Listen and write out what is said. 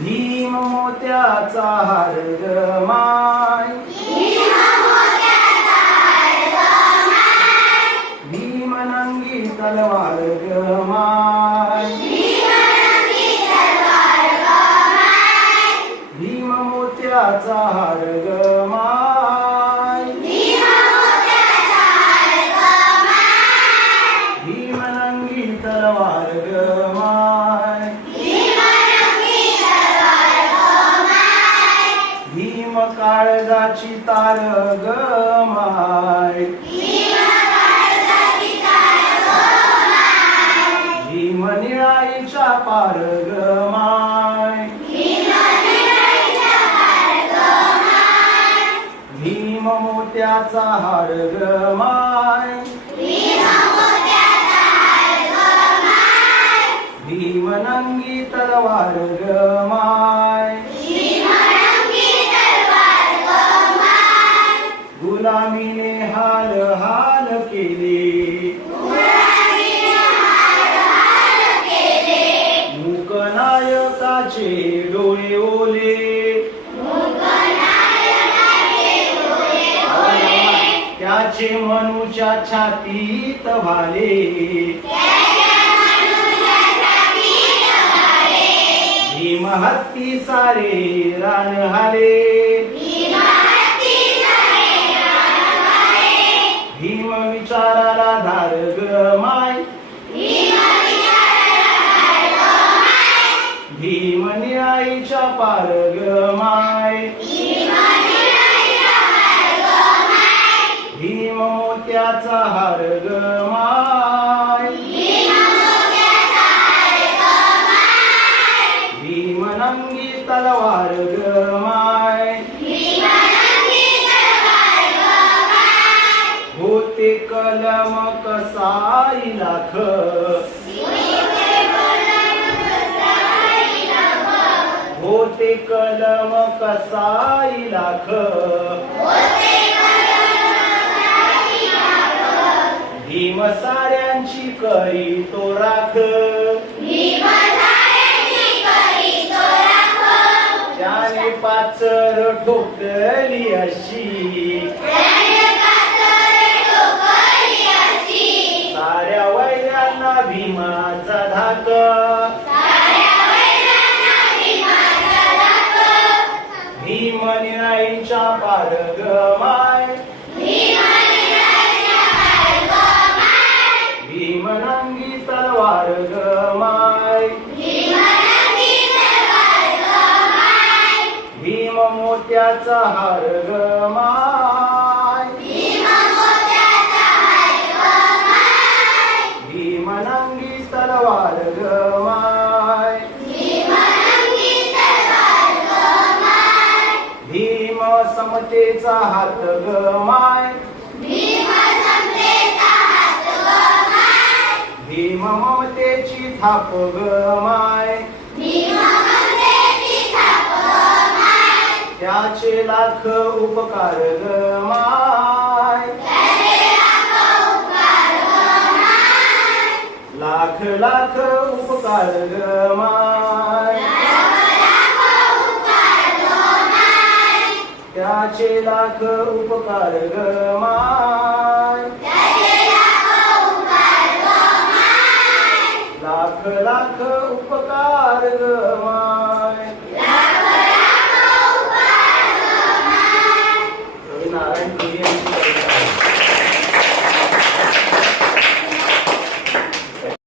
भीम मोत्याचा हार माय भीम नंगी तलवार माय भीम मोत्याचा हार काळजाची तार ग माय. भीम निळाईच्या पार ग माय. भीम मोत्याचा हार ग माय. भीम नंगी तलवार ग गुलामीने हाल हाल केले. मूकनायकाचे डोळे ओले. त्याचे मनुच्या छातीत भाले भीम हत्ती सारे रान हाले. पार ग माय भीम मोत्याचा हार ग माय भीम नंगी तलवार ग माय होते कलम कसाई लाख। कलम कसाई लाख. भीम साऱ्यांची करी तो राख. त्याने पाचर ठोकली अशी. मोत्याचा हार ग माय समतेचा हात ग माय. भीम ममतेची थाप ग माय. त्याचे लाख उपकार ग माय. लाख लाख उपकार ग माय. त्याचे लाख उपकार ग माय. लाख लाख उपकार ग